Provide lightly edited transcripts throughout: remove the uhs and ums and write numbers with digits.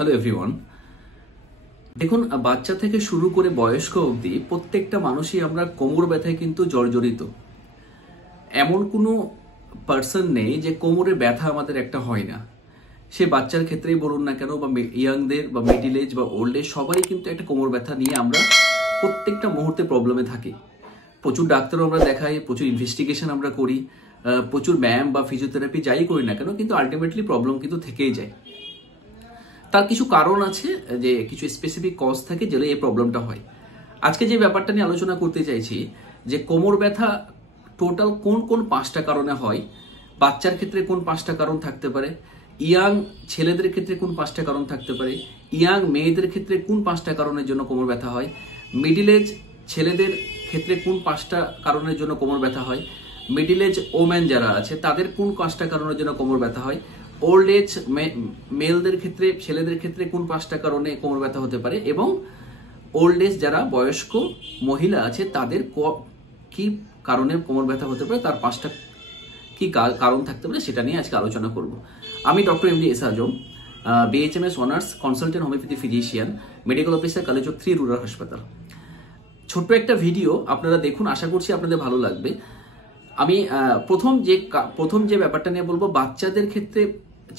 Hello everyone. দেখুন, বাচ্চা থেকে শুরু করে বয়স্ক অবধি প্রত্যেকটা মানুষই আমরা কোমর ব্যথায় কিন্তু জর্জরিত। এমন কোনো পার্সন নেই যে কোমরে ব্যথা আমাদের একটা হয় না। সে বাচ্চার ক্ষেত্রেই বলুন না কেন, বা ইয়াংদের বা মিডিল এজ বা ওল্ড এজ, সবাই কিন্তু একটা কোমর ব্যথা নিয়ে আমরা প্রত্যেকটা মুহূর্তে প্রবলেমে থাকি। প্রচুর ডাক্তারও আমরা দেখাই, প্রচুর ইনভেস্টিগেশন আমরা করি, প্রচুর ব্যায়াম বা ফিজিওথেরাপি যাই করি না কেন, কিন্তু আলটিমেটলি প্রবলেম কিন্তু থেকেই যায়। তার কিছু কারণ আছে, যে কিছু স্পেসিফিক কজ থাকে যেগুলো এই প্রবলেমটা হয়। আজকে যে ব্যাপারটা নিয়ে আলোচনা করতে চাইছি, যে কোমর ব্যথা টোটাল কোন কোন 5টা কারণে হয়, বাচ্চার ক্ষেত্রে কোন 5টা কারণ থাকতে পারে, ইয়াং ছেলেদের ক্ষেত্রে কোন 5টা কারণ থাকতে পারে, ইয়াং মেয়েদের ক্ষেত্রে কোন 5টা কারণের জন্য কোমর ব্যথা হয়, মিডিল এজ ছেলেদের ক্ষেত্রে কোন 5টা কারণের জন্য কোমর ব্যথা হয়, মিডিল এজ ওম্যান যারা আছে তাদের কোন 5টা কারণের জন্য কোমর ব্যথা হয়, ওল্ড এজ মেলদের ক্ষেত্রে ছেলেদের ক্ষেত্রে কোন 5টা কারণে কোমর ব্যথা হতে পারে, এবং ওল্ড এজ যারা বয়স্ক মহিলা আছে তাদের কি কারণে কোমর ব্যথা হতে পারে, তার 5টা কি কারণ থাকতে পারে, সেটা নিয়ে আজকে আলোচনা করব। আমি doctor MD S Azam, BHMS honours, consultant homeopathy physician, medical officer, college 3 rural হাসপাতাল। ছোট্ট একটা ভিডিও আপনারা দেখুন, আশা করছি আপনাদের ভালো লাগবে। আমি প্রথম যে ব্যাপারটা নিয়ে বলবো, বাচ্চাদের ক্ষেত্রে,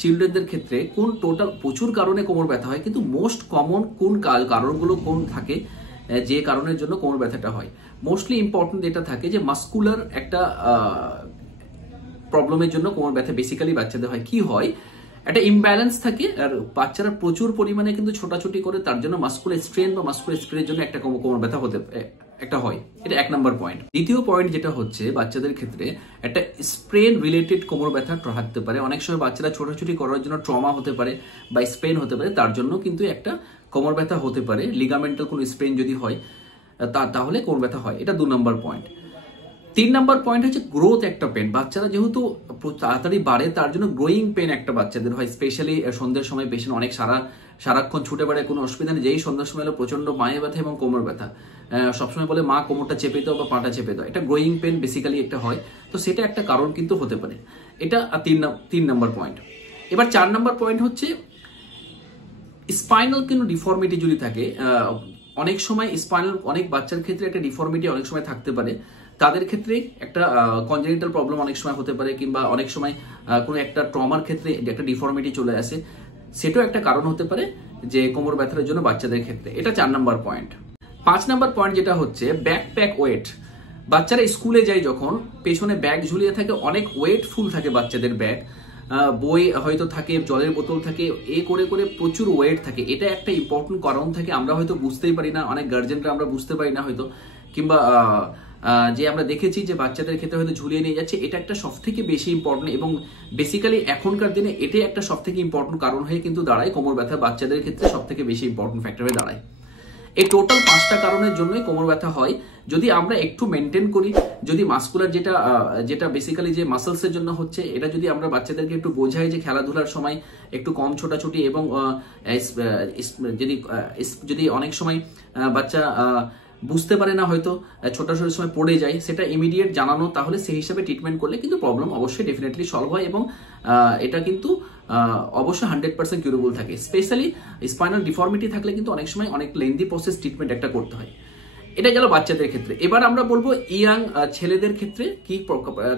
চিলড্রেনদের ক্ষেত্রে কোন টোটাল প্রচুর কারণে কোমর ব্যথা হয়, কিন্তু মোস্ট কমন কোন কারণগুলো কোন থাকে যে কারণের জন্য কোমর ব্যথাটা হয়। মোস্টলি ইম্পর্টেন্ট এটা থাকে যে মাস্কুলার একটা প্রবলেমের জন্য কোমর ব্যথা বেসিক্যালি বাচ্চাদের হয়। কি হয়, একটা ইমব্যালেন্স থাকে, আর বাচ্চারা প্রচুর পরিমাণে কিন্তু ছোটাছুটি করে, তার জন্য মাস্কুলার স্ট্রেন বা মাস্কুলার স্প্রেনের জন্য একটা কোমর ব্যথা একটা হয়। এটা 1 নম্বর পয়েন্ট। দ্বিতীয় পয়েন্ট যেটা হচ্ছে, বাচ্চাদের ক্ষেত্রে একটা স্প্রেন রিলেটেড কোমর ব্যথা থাকতে পারে। অনেক সময় বাচ্চারা ছোটাছুটি করার জন্য ট্রমা হতে পারে বা স্প্রেন হতে পারে, তার জন্য কিন্তু একটা কোমর ব্যথা হতে পারে। লিগামেন্টাল কোনো স্প্রেন যদি হয় তাহলে কোমর ব্যথা হয়। এটা 2 নম্বর পয়েন্ট। 3 নম্বর পয়েন্ট হচ্ছে গ্রোথ একটা পেন। বাচ্চারা যেহেতু তাড়াতাড়ি বাড়ে, তার জন্য গ্রোয়িং পেন একটা বাচ্চাদের হয়। স্পেশালি সন্ধ্যের সময় পেশেন্ট অনেক সারাক্ষণ ছুটে বেড়ায়, কোনো অসুবিধা নেই। যেই সন্ধ্যার সময় হলো প্রচন্ড মায়ে ব্যথা এবং কোমর ব্যথা, সবসময় বলে মা কোমরটা চেপে দাও বা পাটা চেপে দাও। এটা গ্রোয়িং পেন বেসিক্যালি একটা হয়, তো সেটা একটা কারণ কিন্তু হতে পারে। এটা 3 নম্বর পয়েন্ট। এবার 4 নম্বর পয়েন্ট হচ্ছে স্পাইনাল কোনো ডিফর্মিটি যদি থাকে। অনেক সময় স্পাইনাল, অনেক বাচ্চার ক্ষেত্রে একটা ডিফর্মিটি অনেক সময় থাকতে পারে। তাদের ক্ষেত্রে একটা কনজেনিটাল প্রবলেম অনেক সময় হতে পারে, কিংবা অনেক সময় কোনো একটা ট্রমার ক্ষেত্রে একটা ডিফর্মিটি চলে আসে, সেটাও একটা কারণ হতে পারে যে কোমর ব্যথার জন্য বাচ্চাদের ক্ষেত্রে। এটা 4 নম্বর পয়েন্ট। 5 নম্বর পয়েন্ট যেটা হচ্ছে ব্যাকপ্যাক ওয়েট। বাচ্চারা স্কুলে যায় যখন, পেছনে ব্যাগ ঝুলিয়ে থাকে, অনেক ওয়েটফুল থাকে বাচ্চাদের ব্যাগ, বই হয়তো থাকে, জলের বোতল থাকে, করে করে প্রচুর ওয়েট থাকে। এটা একটা ইম্পর্টেন্ট কারণ থাকে, আমরা হয়তো বুঝতেই পারি না, অনেক গার্জেনরা আমরা বুঝতে পারি না হয়তো, কিংবা যে আমরা দেখেছি যে বাচ্চাদের ক্ষেত্রে হয়তো ঝুলিয়ে নিয়ে যাচ্ছে। এটা একটা সব থেকে বেশি ইম্পর্টেন্ট, এবং বেসিক্যালি এখনকার দিনে এটাই একটা সব থেকে ইম্পর্টেন্ট কারণ হয়ে কিন্তু দাঁড়ায় কোমর ব্যথা বাচ্চাদের ক্ষেত্রে সব থেকে বেশি ইম্পর্টেন্ট ফ্যাক্টর হয়ে দাঁড়ায়। এই টোটাল 5টা কারণের জন্যই কোমর ব্যথা হয়। যদি আমরা একটু মেনটেন করি, যদি মাস্কুলার যেটা বেসিক্যালি যে মাসলসের জন্য হচ্ছে, এটা যদি আমরা বাচ্চাদেরকে একটু বোঝাই যে খেলাধুলার সময় একটু কম ছোটাছুটি, এবং যদি অনেক সময় বাচ্চা বুঝতে পারে না, হয়তো ছোটাছুটির সময় পড়ে যায়, সেটা ইমিডিয়েট জানানো, তাহলে সেই হিসাবে ট্রিটমেন্ট করলে কিন্তু প্রবলেম অবশ্যই ডেফিনেটলি সলভ হয়, এবং এটা কিন্তু অবশ্যই 100% কিউরেবল থাকে। স্পেশালি স্পাইনাল ডিফর্মিটি থাকলে কিন্তু অনেক সময় অনেক লেন্দি প্রসেস ট্রিটমেন্ট একটা করতে হয়। এটা গেল বাচ্চাদের ক্ষেত্রে। এবার আমরা বলবো ইয়াং ছেলেদের ক্ষেত্রে কি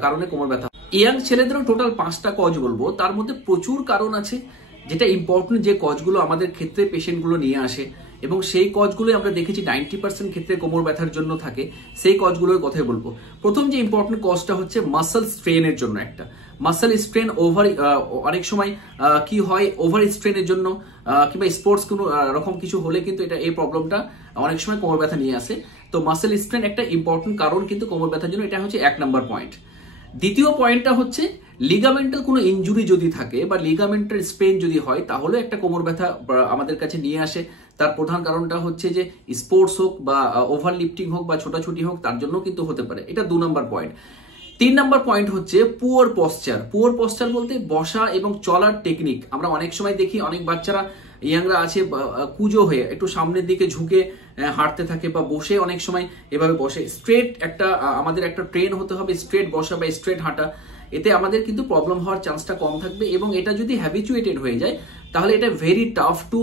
কারণে কোমর ব্যথা। ইয়াং ছেলেদেরও টোটাল 5টা কজ বলবো, তার মধ্যে প্রচুর কারণ আছে। যেটা ইম্পর্টেন্ট যে কজগুলো আমাদের ক্ষেত্রে পেশেন্টগুলো নিয়ে আসে, এবং সেই কজগুলো আমরা দেখেছি 90% ক্ষেত্রে কোমর ব্যথার জন্য থাকে, সেই কজগুলোর কথাই বলবো। প্রথম যে ইম্পর্টেন্ট কজটা হচ্ছে মাসল স্ট্রেনের জন্য। একটা মাসল স্ট্রেন অনেক সময় কি হয়, ওভার স্ট্রেনের জন্য কিংবা স্পোর্টস কোনো রকম কিছু হলে কিন্তু এই প্রবলেমটা অনেক সময় কোমর ব্যথা নিয়ে আসে। তো মাসল স্ট্রেন একটা ইম্পর্টেন্ট কারণ কিন্তু কোমর ব্যথার জন্য। এটা হচ্ছে 1 নম্বর পয়েন্ট। দ্বিতীয় পয়েন্টটা হচ্ছে লিগামেন্টাল কোনো ইনজুরি যদি থাকে বা লিগামেন্টাল স্প্রেন যদি হয়, তাহলে একটা কোমর ব্যথা আমাদের কাছে নিয়ে আসে। তার প্রধান কারণটা হচ্ছে যে স্পোর্টস হোক বা ওভার লিফটিং হোক বা ছোটাছুটি হোক, তার জন্য কিন্তু হতে পারে। এটা 2 নম্বর পয়েন্ট। 3 নম্বর পয়েন্ট হচ্ছে পুয়ার পশ্চার। পুয়ার পশ্চার বলতে বসা এবং চলার টেকনিক। আমরা অনেক সময় দেখি অনেক বাচ্চারা, ইয়াংরা আছে, কুজো হয়ে একটু সামনের দিকে ঝুঁকে হাঁটতে থাকে, বা বসে অনেক সময় এভাবে বসে। স্ট্রেট আমাদের একটা ট্রেন হতে হবে, স্ট্রেট বসা বা স্ট্রেট হাঁটা। এতে আমাদের কিন্তু প্রবলেম হওয়ার চান্সটা কম থাকবে, এবং এটা যদি হ্যাবিচুয়েটেড হয়ে যায় তাহলে এটা ভেরি টাফ টু,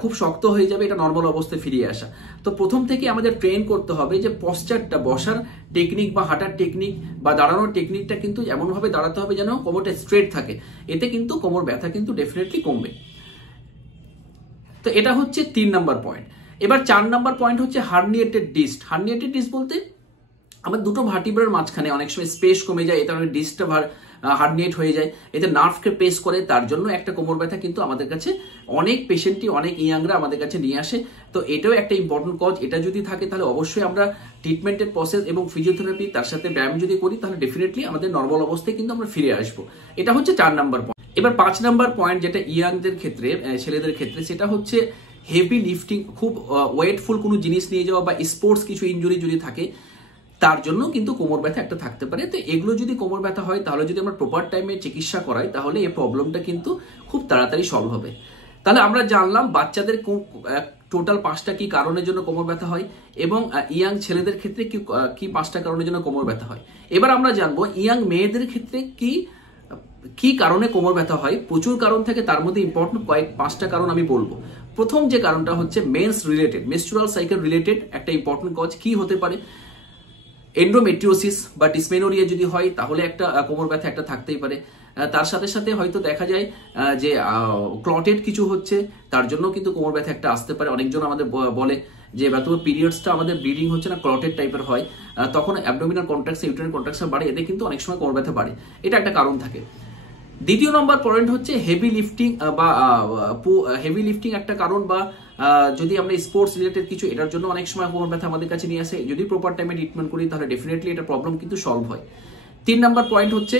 খুব শক্ত হয়ে যাবে এটা নর্মাল অবস্থায় ফিরিয়ে আসা। তো প্রথম থেকে আমাদের ট্রেন করতে হবে যে পশ্চারটা, বসার টেকনিক বা হাঁটার টেকনিক বা দাঁড়ানোর টেকনিকটা কিন্তু এমনভাবে দাঁড়াতে হবে যেন কোমরটা স্ট্রেট থাকে, এতে কিন্তু কোমর ব্যথা কিন্তু ডেফিনেটলি কমবে। তো এটা হচ্ছে 3 নাম্বার পয়েন্ট। এবার 4 নাম্বার পয়েন্ট হচ্ছে হার্নিয়েটেড ডিস্ক। হার্নিয়েটেড ডিস্ক বলতে আমার দুটো ভার্টিব্রার মাঝখানে অনেক সময় স্পেস কমে যায়, এতে অনেক ডিস্কটা হার্নিয়েট হয়ে যায়, এতে নার্ভকে প্রেস করে, তার জন্য একটা কোমর ব্যথা কিন্তু আমাদের কাছে অনেক পেশেন্টই, অনেক ইয়াংরা আমাদের কাছে নিয়ে আসে। তো এটাও একটা ইম্পর্টেন্ট কজ। এটা যদি থাকে তাহলে অবশ্যই আমরা ট্রিটমেন্টের প্রসেস এবং ফিজিওথেরাপি তার সাথে ব্যায়াম যদি করি তাহলে ডেফিনেটলি আমাদের নর্মাল অবস্থায় কিন্তু আমরা ফিরে আসবো। এটা হচ্ছে 4 নাম্বার পয়েন্ট। এবার 5 নাম্বার পয়েন্ট যেটা ইয়াংদের ক্ষেত্রে, ছেলেদের ক্ষেত্রে, সেটা হচ্ছে হেভি লিফটিং, খুব ওয়েটফুল কোনো জিনিস নিয়ে যাওয়া বা স্পোর্টস কিছু ইনজুরি যদি থাকে তার জন্য কিন্তু কোমর ব্যথা একটা থাকতে পারে। তো এগুলো যদি কোমর ব্যথা হয় তাহলে যদি আমরা প্রপার টাইমে চিকিৎসা করাই তাহলে এই প্রবলেমটা কিন্তু খুব তাড়াতাড়ি সলভ হবে। তাহলে আমরা জানলাম বাচ্চাদের টোটাল 5টা কি কারণের জন্য কোমর ব্যথা হয় এবং ইয়াং ছেলেদের ক্ষেত্রে কি 5টা কারণের জন্য কোমর ব্যথা হয়। এবার আমরা জানবো ইয়াং মেয়েদের ক্ষেত্রে কি কারণে কোমর ব্যথা হয়। প্রচুর কারণ থাকে, তার মধ্যে ইম্পর্টেন্ট 5টা কারণ আমি বলবো। প্রথম যে কারণটা হচ্ছে মেন্স রিলেটেড, মেনস্ট্রুয়াল সাইকেল রিলেটেড একটা ইম্পর্টেন্ট কজ। কি হতে পারে? এন্ডোমেট্রিওসিস বা ডিসমেনোরিয়া যদি হয় তাহলে একটা কোমর ব্যথা একটা থাকতেই পারে। তার সাথে সাথে হয়তো দেখা যায় যে ক্লটেড কিছু হচ্ছে, তার জন্য কিন্তু কোমর ব্যথা একটা আসতে পারে। অনেকজন আমাদের বলে যে পিরিয়ডসটা আমাদের ব্লিডিং হচ্ছে না, ক্লটেড টাইপের হয়, তখন অ্যাবডোমিনাল কন্ট্রাকশন, ইউটেরাইন কন্ট্রাকশন বাড়ে, এতে কিন্তু অনেক সময় কোমর ব্যথা বাড়ে। এটা একটা কারণ থাকে। দ্বিতীয় নম্বর পয়েন্ট হচ্ছে হেভি লিফটিং বা হেভি লিফটিং একটা কারণ, বা যদি আমরা স্পোর্টস রিলেটেড কিছু, এটার জন্য অনেক সময় কোমর ব্যথা আমাদের কাছে নিয়ে আসে। যদি প্রপার টাইমে ট্রিটমেন্ট করি তাহলে ডেফিনেটলি এটা প্রবলেম কিন্তু সলভ হয়। 3 নাম্বার পয়েন্ট হচ্ছে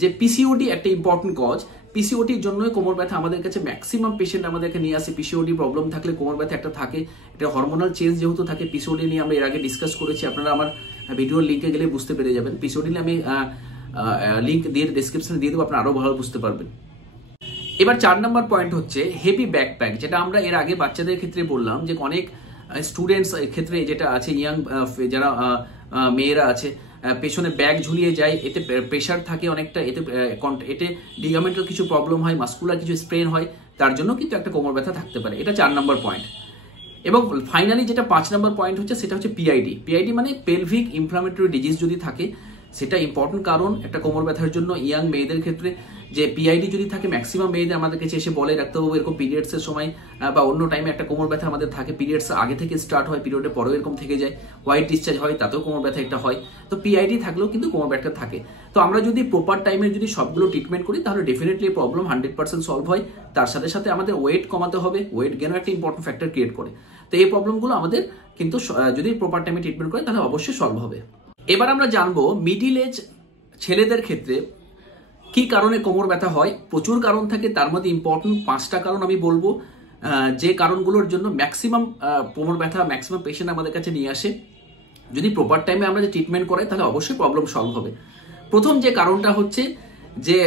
যে পিসিওডি একটা ইম্পর্টেন্ট কজ। পিসিওডির জন্যই কোমর ব্যথা আমাদের কাছে ম্যাক্সিমাম পেশেন্ট আমাদেরকে নিয়ে আসে। পিসিওডি প্রবলেম থাকলে কোমর ব্যথা একটা থাকে, এটা হরমোনাল চেঞ্জ যেহেতু থাকে। পিসিওডি নিয়ে আমরা এর আগে ডিসকাস করেছি, আপনারা আমার ভিডিওর লিঙ্কে গেলে বুঝতে পেরে যাবেন। পিসিওডি নিয়ে আমি লিঙ্ক দিয়ে ডেসক্রিপশনে দিয়ে দেবো, আপনারা আরো ভালো বুঝতে পারবেন। এবার 4 নাম্বার পয়েন্ট হচ্ছে হেভি ব্যাকপ্যাক, যেটা আমরা এর আগে বাচ্চাদের ক্ষেত্রে বললাম যে অনেক স্টুডেন্টস ক্ষেত্রে যেটা আছে, ইয়াং যারা মেয়েরা আছে, পেছনে ব্যাগ ঝুলিয়ে যায়, এতে প্রেশার থাকে অনেকটা, এতে লিগামেন্টাল কিছু প্রবলেম হয়, মাস্কুলার কিছু স্ট্রেন হয়, তার জন্য কিন্তু একটা কোমর ব্যথা থাকতে পারে। এটা 4 নাম্বার পয়েন্ট। এবং ফাইনালি যেটা 5 নাম্বার পয়েন্ট হচ্ছে সেটা হচ্ছে পিআইডি। পিআইডি মানে পেলভিক ইনফ্লামেটরি ডিজিজ যদি থাকে সেটা ইম্পর্টেন্ট কারণ একটা কোমর ব্যথার জন্য ইয়াং মেয়েদের ক্ষেত্রে। যে পিআইডি যদি থাকে, ম্যাক্সিমাম মেয়েদের আমাদের কাছে এসে বলে ডাক্তারবাবু এরকম পিরিয়ডসের সময় বা অন্য টাইমে একটা কোমর ব্যথা আমাদের থাকে, পিরিয়ডস আগে থেকে স্টার্ট হয়, পিরিয়ডের পরেও এরকম থেকে যায়, হোয়াইট ডিসচার্জ হয়, তাতেও কোমর ব্যথা একটা হয়। তো পিআইডি থাকলেও কিন্তু কোমর ব্যথা থাকে। তো আমরা যদি প্রপার টাইমে যদি সবগুলো ট্রিটমেন্ট করি তাহলে ডেফিনেটলি প্রবলেম 100% সলভ হয়। তার সাথে সাথে আমাদের ওয়েট কমাতে হবে, ওয়েট গেনও একটা ইম্পর্টেন্ট ফ্যাক্টর ক্রিয়েট করে। তো এই প্রবলেমগুলো আমাদের কিন্তু যদি প্রপার টাইমে ট্রিটমেন্ট করে তাহলে অবশ্যই সলভ হবে। এবার আমরা জানবো মিডিল এজ ছেলেদের ক্ষেত্রে কি কারণে কোমর ব্যথা হয়। প্রচুর কারণ থাকে, তার মধ্যে ইম্পর্টেন্ট 5টা কারণ আমি বলবো, যে কারণগুলোর জন্য ম্যাক্সিমাম কোমর ব্যথা ম্যাক্সিমাম পেশেন্ট আমাদের কাছে নিয়ে আসে। যদি প্রপার টাইমে আমরা যে ট্রিটমেন্ট করাই তাহলে অবশ্যই প্রবলেম সলভ হবে। প্রথম যে কারণটা হচ্ছে যে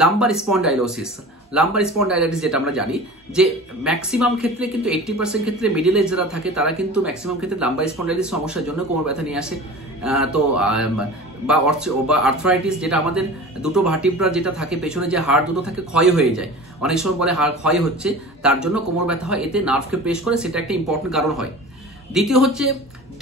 লাম্বার স্পন্ডাইলোসিস। লাম্বার স্পন্ডাইলাইটিস যেটা আমরা জানি যে ম্যাক্সিমাম ক্ষেত্রে কিন্তু 80% ক্ষেত্রে মিডিল এজ যারা থাকে তারা কিন্তু ম্যাক্সিমাম ক্ষেত্রে লাম্বার স্পন্ডাইলাইটিস সমস্যার জন্য কোমর ব্যথা নিয়ে আসে। তো বা আর্থ্রাইটিস, যেটা আমাদের দুটো ভার্টিব্রা যেটা থাকে পেছনে, যে হাড় দুটো থাকে ক্ষয় হয়ে যায়, অনেক সময় বলে হাড় ক্ষয় হচ্ছে, তার জন্য কোমর ব্যথা হয়, এতে নার্ভকে প্রেস করে, সেটা একটা ইম্পর্টেন্ট কারণ হয়। দ্বিতীয় হচ্ছে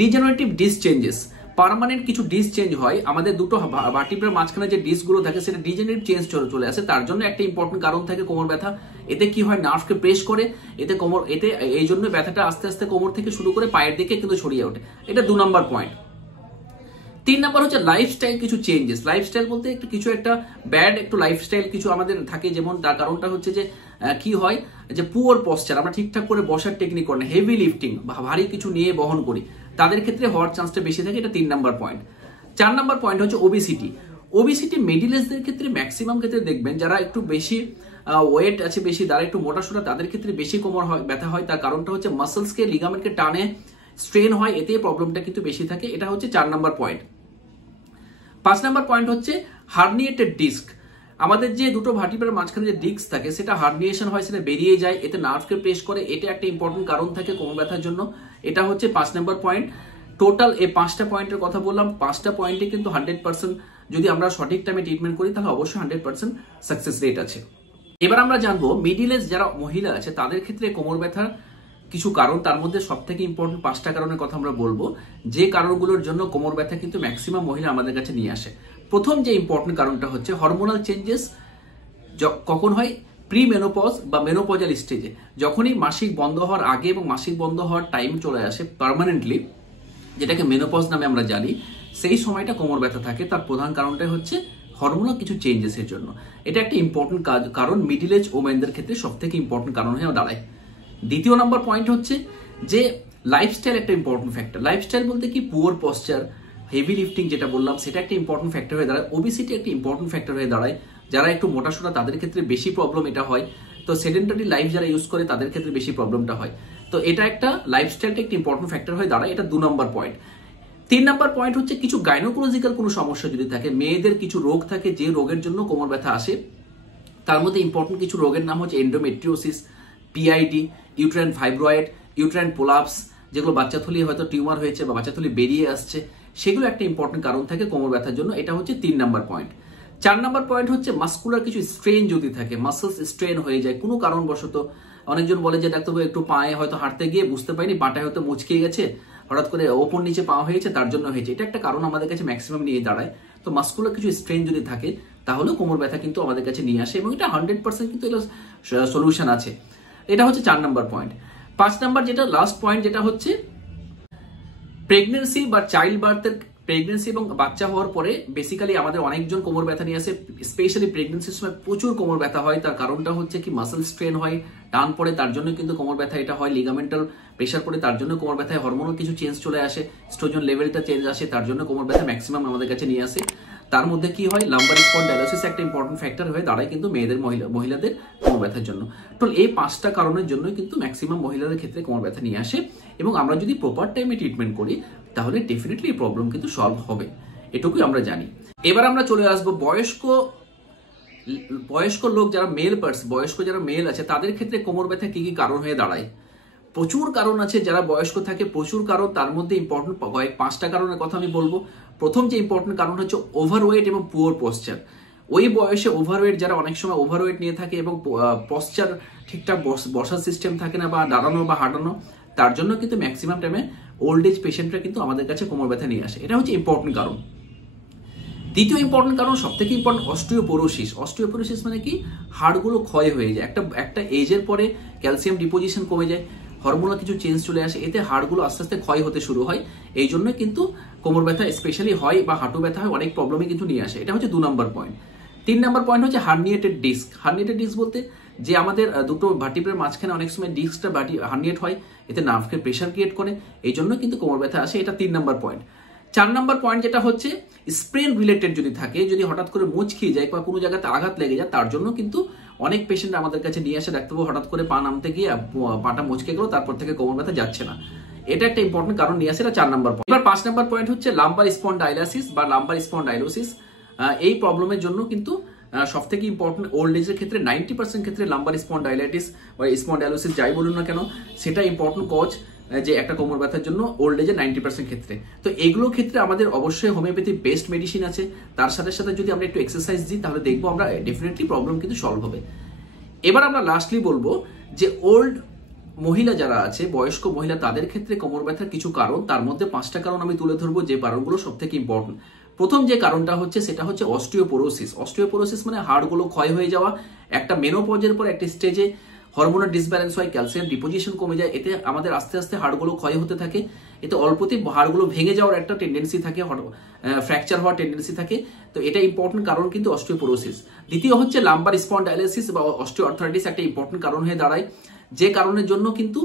ডিজেনারেটিভ ডিস্ক চেঞ্জেস। পার্মানেন্ট কিছু ডিস্ক চেঞ্জ হয়, আমাদের দুটো ভার্টিব্রার মাঝখানে যে ডিস্কগুলো থাকে সেটা ডিজেনারেটিভ চেঞ্জ চলে আসে, তার জন্য একটা ইম্পর্টেন্ট কারণ থাকে কোমর ব্যথা। এতে কি হয়, নার্ভকে প্রেস করে, এতে এই জন্য ব্যথাটা আস্তে আস্তে কোমর থেকে শুরু করে পায়ের দিকে কিন্তু ছড়িয়ে ওঠে। এটা 2 নাম্বার পয়েন্ট। 3 নাম্বার হচ্ছে লাইফস্টাইল কিছু চেঞ্জেস। লাইফস্টাইল বলতে কিছু একটা ব্যাড একটু লাইফস্টাইল কিছু আমাদের থাকে, যেমন তার কারণটা হচ্ছে যে কি হয় যে পুয়ার পশ্চার, আমরা ঠিকঠাক করে বসার টেকনিক করি না, হেভি লিফটিং, ভারী কিছু নিয়ে বহন করি, তাদের ক্ষেত্রে হওয়ার চান্সটা বেশি থাকে। এটা 3 নাম্বার পয়েন্ট। 4 নাম্বার পয়েন্ট হচ্ছে ওবিসিটি। ওবিসিটি মিডিল এজদের ক্ষেত্রে ম্যাক্সিমাম ক্ষেত্রে দেখবেন যারা একটু বেশি ওয়েট আছে, বেশি যারা একটু মোটাসোটা, তাদের ক্ষেত্রে বেশি কোমর ব্যথা হয়। তার কারণটা হচ্ছে মাসলসকে, লিগামেন্টকে টানে স্ট্রেন হয়, এতে প্রবলেমটা কিন্তু বেশি থাকে। এটা হচ্ছে 4 নাম্বার পয়েন্ট। 5 নাম্বার পয়েন্ট হচ্ছে হার্নিয়েটেড ডিস্ক। আমাদের যে দুটো ভার্টিব্রার মাঝখানে যে ডিস্ক থাকে সেটা হার্নিয়েশন হয়, সেটা বেরিয়ে যায়, এতে নার্ভকে প্রেস করে, এটা একটা ইম্পর্টেন্ট কারণ থাকে কোমর ব্যথার জন্য। এটা হচ্ছে 5 নাম্বার পয়েন্ট। টোটাল এই 5টা পয়েন্টের কথা বললাম, 5টা পয়েন্টে কিন্তু 100% যদি আমরা সঠিক টাইমে ট্রিটমেন্ট করি তাহলে অবশ্যই 100% সাকসেস রেট আছে। এবার আমরা জানবো মিডিল এজ যারা মহিলা আছে তাদের ক্ষেত্রে কোমর ব্যথার কিছু কারণ, তার মধ্যে সব থেকে ইম্পর্টেন্ট 5টা কারণের কথা আমরা বলবো, যে কারণগুলোর জন্য কোমর ব্যথা কিন্তু ম্যাক্সিমাম মহিলা আমাদের কাছে নিয়ে আসে। প্রথম যে ইম্পর্টেন্ট কারণটা হচ্ছে হরমোনাল চেঞ্জেস। কখন হয়? প্রি মেনোপজ বা মেনোপজাল স্টেজে, যখনই মাসিক বন্ধ হওয়ার আগে এবং মাসিক বন্ধ হওয়ার টাইম চলে আসে পার্মানেন্টলি, যেটাকে মেনোপজ নামে আমরা জানি, সেই সময়টা কোমর ব্যথা থাকে। তার প্রধান কারণটাই হচ্ছে হরমোনাল কিছু চেঞ্জেসের জন্য। এটা একটা ইম্পর্টেন্ট কারণ, মিডিল এজ ওমেনদের ক্ষেত্রে সব থেকে ইম্পর্টেন্ট কারণ হয়ে দাঁড়ায়। দ্বিতীয় নম্বর পয়েন্ট হচ্ছে যে লাইফস্টাইল একটা ইম্পর্টেন্ট ফ্যাক্টর। লাইফস্টাইল বলতে কি? পুয়ার পশ্চার, হেভি লিফটিং যেটা বললাম সেটা একটা ইম্পর্টেন্ট ফ্যাক্টর হয়ে দাঁড়ায়। ওবিসিটি একটা ইম্পর্টেন্ট ফ্যাক্টর হয়ে দাঁড়ায়। যারা একটু মোটাসোটা তাদের ক্ষেত্রে বেশি প্রবলেম এটা হয়। তো সেডেন্টারি লাইফ যারা ইউজ করে তাদের ক্ষেত্রে বেশি প্রবলেমটা হয়। তো এটা একটা লাইফস্টাইলটা একটা ইম্পর্টেন্ট ফ্যাক্টর হয়ে দাঁড়ায়। এটা 2 নম্বর পয়েন্ট। 3 নম্বর পয়েন্ট হচ্ছে কিছু গাইনোকোলজিক্যাল কোনো সমস্যা যদি থাকে, মেয়েদের কিছু রোগ থাকে যে রোগের জন্য কোমর ব্যথা আসে। তার মধ্যে ইম্পর্টেন্ট কিছু রোগের নাম হচ্ছে endometriosis, PID, uterine fibroid, uterine পোলাপস, যেগুলো বাচ্চাথলি হয়তো টিউমার হয়েছে বা বাচ্চাথলি বেরিয়ে আসছে, সেগুলো একটা ইম্পর্টেন্ট কারণ থাকে কোমর ব্যথার জন্য। এটা হচ্ছে 3 নম্বর পয়েন্ট। 4 নম্বর পয়েন্ট হচ্ছে মাস্কুলার কিছু স্ট্রেন যদি থাকে, মাসলস স্ট্রেন হয়ে যায় কোনো কারণবশত। অনেকজন বলে যে ডাক্তারবাবু একটু পায়ে হয়তো হাঁটতে গিয়ে বুঝতে পারিনি, পাটায় হয়তো মুচকে গেছে, হঠাৎ করে ওপর নিচে পা হয়েছে, তার জন্য হয়েছে। এটা একটা কারণ আমাদের কাছে ম্যাক্সিমাম নিয়ে দাঁড়ায়। তো মাস্কুলার কিছু স্ট্রেন যদি থাকে তাহলেও কোমর ব্যথা কিন্তু আমাদের কাছে নিয়ে আসে এবং এটা 100% কিন্তু এটা সলিউশন আছে। এটা হচ্ছে 4 নম্বর পয়েন্ট। 5 নম্বর যেটা লাস্ট পয়েন্ট, যেটা হচ্ছে প্রেগনেন্সি বা চাইল্ড বার্থের, প্রেগনেন্সি এবং বাচ্চা হওয়ার পরে বেসিক্যালি আমাদের অনেকজন কোমর ব্যথা নিয়ে আসে। স্পেশালি প্রেগনেন্সির সময় প্রচুর কোমর ব্যথা হয়। তার কারণটা হচ্ছে কি? মাসল স্ট্রেন হয়, টান পড়ে, তার জন্য কিন্তু কোমর ব্যথা এটা হয়। লিগামেন্টাল প্রেশার পড়ে, তার জন্য কোমর ব্যথায়। হরমোনাল কিছু চেঞ্জ চলে আসে, স্ট্রোজেন লেভেলটা চেঞ্জ আসে, তার জন্য কোমর ব্যথা ম্যাক্সিমাম আমাদের কাছে নিয়ে আসে। তার মধ্যে কি হয়? লাম্বার স্পন্ডাইলোসিস একটা ইম্পর্টেন্ট ফ্যাক্টর হয়ে দাঁড়ায় কিন্তু মেয়েদের, মহিলাদের কোমর ব্যথার জন্য। তো এই 5টা কারণের জন্য কিন্তু ম্যাক্সিমাম মহিলাদের ক্ষেত্রে কোমর ব্যথা নিয়ে আসে এবং আমরা যদি প্রপার টাইমে ট্রিটমেন্ট করি তাহলে ডেফিনেটলি এই প্রবলেম কিন্তু সলভ হবে, এটুকুই আমরা জানি। এবার আমরা চলে আসবো বয়স্ক লোক যারা বয়স্ক যারা মেল আছে তাদের ক্ষেত্রে কোমর ব্যথা কি কি কারণ হয়ে দাঁড়ায়। প্রচুর কারণ আছে, যারা বয়স্ক থাকে প্রচুর কারণ। তার মধ্যে ইম্পর্টেন্ট 5টা কারণের কথা আমি বলবো। প্রথম যে ইম্পর্টেন্ট কারণ হচ্ছে ওভারওয়েট এবং পুয়ার পশ্চার। ওই বয়সে ওভারওয়েট, যারা অনেক সময় ওভারওয়েট নিয়ে থাকে এবং পশ্চার ঠিকঠাক বসার সিস্টেম থাকে না, বা দাঁড়ানো বা হাঁটানো, তার জন্য কিন্তু ম্যাক্সিমাম টাইমে ওল্ড এজ পেশেন্টরা কিন্তু আমাদের কাছে কোমর ব্যথা নিয়ে আসে। এটা হচ্ছে ইম্পর্টেন্ট কারণ। দ্বিতীয় ইম্পর্টেন্ট কারণ, সব থেকে ইম্পর্টেন্ট, অস্টিওপোরোসিস। অস্টিওপোরোসিস মানে কি? হাড়গুলো ক্ষয় হয়ে যায়। একটা এজের পরে ক্যালসিয়াম ডিপোজিশন কমে যায়, হরমোনাল কিছু চেঞ্জ চলে আসে, এতে হাড়গুলো আস্তে আস্তে ক্ষয় হতে শুরু হয়। এই জন্য কিন্তু কোমর ব্যথা স্পেশালি হয় বা হাঁটু ব্যথা হয়, অনেক প্রবলেমই কিন্তু নিয়ে আসে। এটা হচ্ছে 2 নম্বর পয়েন্ট। 3 নম্বর পয়েন্ট হচ্ছে হার্নিয়েটেড ডিস্ক। হার্নিয়েটেড ডিস্ক বলতে যে আমাদের দুটো ভার্টিব্রার মাঝখানে অনেক সময় ডিস্কটা হার্নিয়েট হয়, এতে নার্ভকে প্রেশার ক্রিয়েট করে, এই জন্য কিন্তু কোমর ব্যথা আসে। এটা 3 নম্বর পয়েন্ট। 4 নম্বর পয়েন্ট যেটা হচ্ছে স্প্রেন রিলেটেড যদি থাকে, যদি হঠাৎ করে মুচকিয়ে যায় বা কোনো জায়গাতে আঘাত লেগে যায়, তার জন্য কিন্তু অনেক পেশেন্ট আমাদের কাছে নিয়ে আসে, ডাক্তারবাবু হঠাৎ করে পা নামতে গিয়ে পাটা মুচকে গেল, তারপর থেকে কোমর ব্যথা যাচ্ছে না। এটা একটা ইম্পর্টেন্ট কারণ নিয়ে আসে। এটা 4 নম্বর পয়েন্ট। এবার 5 নম্বর পয়েন্ট হচ্ছে লাম্বার স্পন্ডাইলোসিস বা লাম্বার স্পন্ডাইলোসিস। এই প্রবলেমের জন্য কিন্তু সব থেকে ইম্পর্টেন্ট ওল্ড এজের ক্ষেত্রে 90% ক্ষেত্রে লাম্বার স্পন্ডাইলাইটিস বা স্পন্ডাইলোসিস যাই বলুন না কেন, সেটা ইম্পর্টেন্ট কজ যে একটা কোমর ব্যথার জন্য ওল্ড এজে 90% ক্ষেত্রে। তো এগুলোর ক্ষেত্রে আমাদের অবশ্যই হোমিওপ্যাথি বেস্ট মেডিসিন আছে। তার সাথে সাথে যদি আমরা একটু এক্সারসাইজ দিই তাহলে দেখবো আমরা ডেফিনেটলি প্রবলেম কিন্তু সলভ হবে। এবার আমরা লাস্টলি বলবো যে ওল্ড মহিলা যারা আছে, বয়স্ক মহিলা, তাদের ক্ষেত্রে কোমর ব্যথার কিছু কারণ, তার মধ্যে 5টা কারণ আমি তুলে ধরবো, যে কারণগুলো সব থেকে ইম্পর্টেন্ট। প্রথম যে কারণটা হচ্ছে সেটা হচ্ছে অস্টিওপোরোসিস। অস্টিওপোরোসিস মানে হাড়গুলো ক্ষয় হয়ে যাওয়া। একটা মেনোপজের পর একটা স্টেজে হরমোনাল ডিসব্যালেন্স হয়, ক্যালসিয়াম ডিপোজিশন কমে যায়, এতে আমাদের আস্তে আস্তে হাড়গুলো ক্ষয় হতে থাকে। এতে অল্পতেই হাড়গুলো ভেঙে যাওয়ার একটা টেন্ডেন্সি থাকে, ফ্র্যাকচার হওয়ার টেন্ডেন্সি থাকে। তো এটা ইম্পর্টেন্ট কারণ কিন্তু অস্টিওপোরোসিস। দ্বিতীয় হচ্ছে লাম্বার স্পন্ডাইলোসিস বা অস্টিওআর্থ্রাইটিস, একটা ইম্পর্টেন্ট কারণ হয়ে দাঁড়ায়, যে কারণের জন্য কিন্তু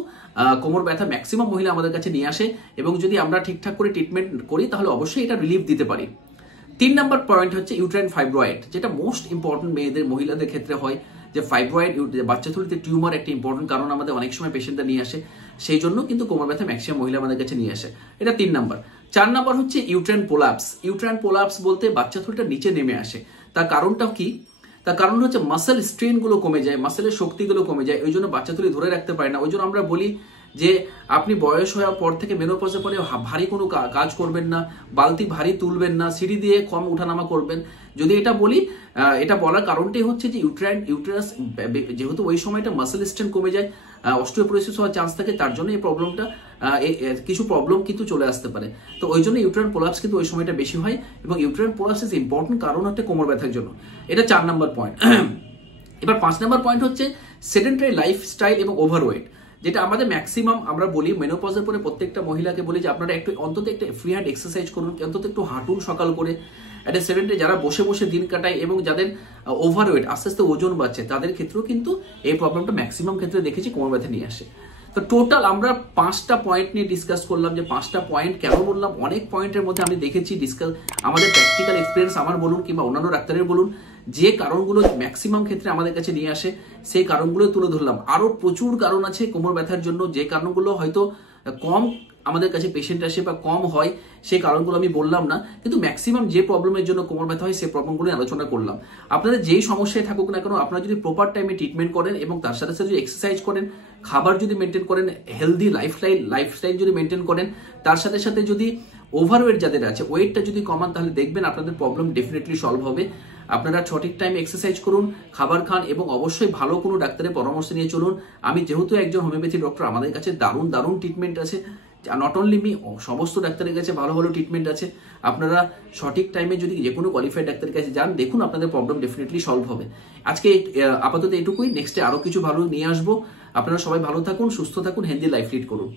কোমর ব্যথা ম্যাক্সিমাম মহিলা আমাদের কাছে নিয়ে আসে এবং যদি আমরা ঠিকঠাক করে ট্রিটমেন্ট করি তাহলে অবশ্যই এটা রিলিফ দিতে পারি। 3 নম্বর পয়েন্ট হচ্ছে ইউট্রাইন ফাইব্রয়েড, যেটা মোস্ট ইম্পর্টেন্ট মহিলাদের ক্ষেত্রে হয়। যে ফাইব্রয়েড, বাচ্চাথলিতে টিউমার একটা ইম্পর্টেন্ট কারণ আমাদের অনেক সময় পেশেন্টরা নিয়ে আসে, সেই জন্য কিন্তু কোমর ব্যথা ম্যাক্সিমাম মহিলা আমাদের কাছে নিয়ে আসে। এটা 3 নম্বর। 4 নম্বর হচ্ছে ইউট্রাইন পোলাপস। ইউট্রাইন পোলাপস বলতে বাচ্চাথলিটা নিচে নেমে আসে। তার কারণটা কি? তার কারণ হচ্ছে মাসেল স্ট্রেন গুলো কমে যায়, মাসেলের শক্তিগুলো কমে যায়, ওই জন্য বাচ্চাথলি ধরে রাখতে পারে না। ওই জন্য আমরা বলি যে আপনি বয়স হওয়ার পর থেকে মেনোপজের পরে ভারী কোনো কাজ করবেন না, বালতি ভারী তুলবেন না, সিঁড়ি দিয়ে কম উঠানামা করবেন। যদি এটা বলি, এটা বলার কারণটাই হচ্ছে যে ইউটেরাস যেহেতু ওই সময়টা মাসেল স্ট্রেন্থ কমে যায়, অস্টিওপোরোসিস হওয়ার চান্স থাকে, তার জন্য এই প্রবলেমটা কিছু প্রবলেম কিন্তু চলে আসতে পারে। তো ওই জন্য ইউটেরাইন প্রোলাপস কিন্তু ওই সময়টা বেশি হয়, এবং ইউটেরাইন প্রোলাপস ইজ ইম্পর্টেন্ট কারণ হচ্ছে কোমর ব্যথার জন্য। এটা 4 নম্বর পয়েন্ট। এবার 5 নম্বর পয়েন্ট হচ্ছে সেডেন্টারি লাইফস্টাইল এবং ওভারওয়েট, যেটা আমাদের ম্যাক্সিমাম আমরা বলি মেনোপজের পরে প্রত্যেকটা মহিলাকে বলি যে আপনারা একটু অন্তত একটা ফ্রি হ্যান্ড এক্সারসাইজ করুন, অন্তত একটু হাঁটুন সকাল করে। একটা সেডেন্টারি যারা বসে বসে দিন কাটায় এবং যাদের ওভারওয়েট আস্তে আস্তে ওজন বাড়ছে, তাদের ক্ষেত্রেও কিন্তু এই প্রবলেমটা ম্যাক্সিমাম ক্ষেত্রে দেখেছি কোমর ব্যথা নিয়ে আসে। তো টোটাল আমরা 5টা পয়েন্ট নিয়ে ডিসকাস করলাম। যে 5টা পয়েন্ট কেন বললাম, অনেক পয়েন্টের মধ্যে আমি দেখেছি আমাদের প্র্যাকটিক্যাল এক্সপিরিয়েন্স আমার বলুন কিংবা অন্যান্য ডাক্তারের বলুন, যে কারণগুলো ম্যাক্সিমাম ক্ষেত্রে আমাদের কাছে নিয়ে আসে সেই কারণগুলো তুলে ধরলাম। আরো প্রচুর কারণ আছে কোমর ব্যথার জন্য, যে কারণগুলো হয়তো কম আমাদের কাছে পেশেন্ট আসে বা কম হয়, সেই কারণগুলো আমি বললাম না, কিন্তু ম্যাক্সিমাম যে প্রবলেমের জন্য কোমর ব্যথা হয় সেই প্রবলেমগুলো আলোচনা করলাম। আপনাদের যেই সমস্যায় থাকুক না কেন, আপনারা যদি প্রপার টাইমে ট্রিটমেন্ট করেন এবং তার সাথে সাথে যদি এক্সারসাইজ করেন, খাবার যদি মেনটেন করেন, হেলদি লাইফস্টাইল যদি মেনটেন করেন, তার সাথে সাথে যদি ওভারওয়েট যাদের আছে ওয়েটটা যদি কমান, তাহলে দেখবেন আপনাদের প্রবলেম ডেফিনেটলি সলভ হবে। আপনারা সঠিক টাইমে এক্সারসাইজ করুন, খাবার খান এবং অবশ্যই ভালো কোনো ডাক্তারের পরামর্শ নিয়ে চলুন। আমি যেহেতু একজন হোমিওপ্যাথি ডক্টর, আমাদের কাছে দারুণ ট্রিটমেন্ট আছে। নট অনলি মি, সমস্ত ডাক্তারের কাছে ভালো ট্রিটমেন্ট আছে। আপনারা সঠিক টাইমে যদি যে কোনো কোয়ালিফাইড ডাক্তারের কাছে যান, দেখুন আপনাদের প্রবলেম ডেফিনেটলি সলভ হবে। আজকে আপাতত এটুকুই, নেক্সটে আরো কিছু ভালো নিয়ে আসবো। আপনারা সবাই ভালো থাকুন, সুস্থ থাকুন, হেলদি লাইফ লিড করুন।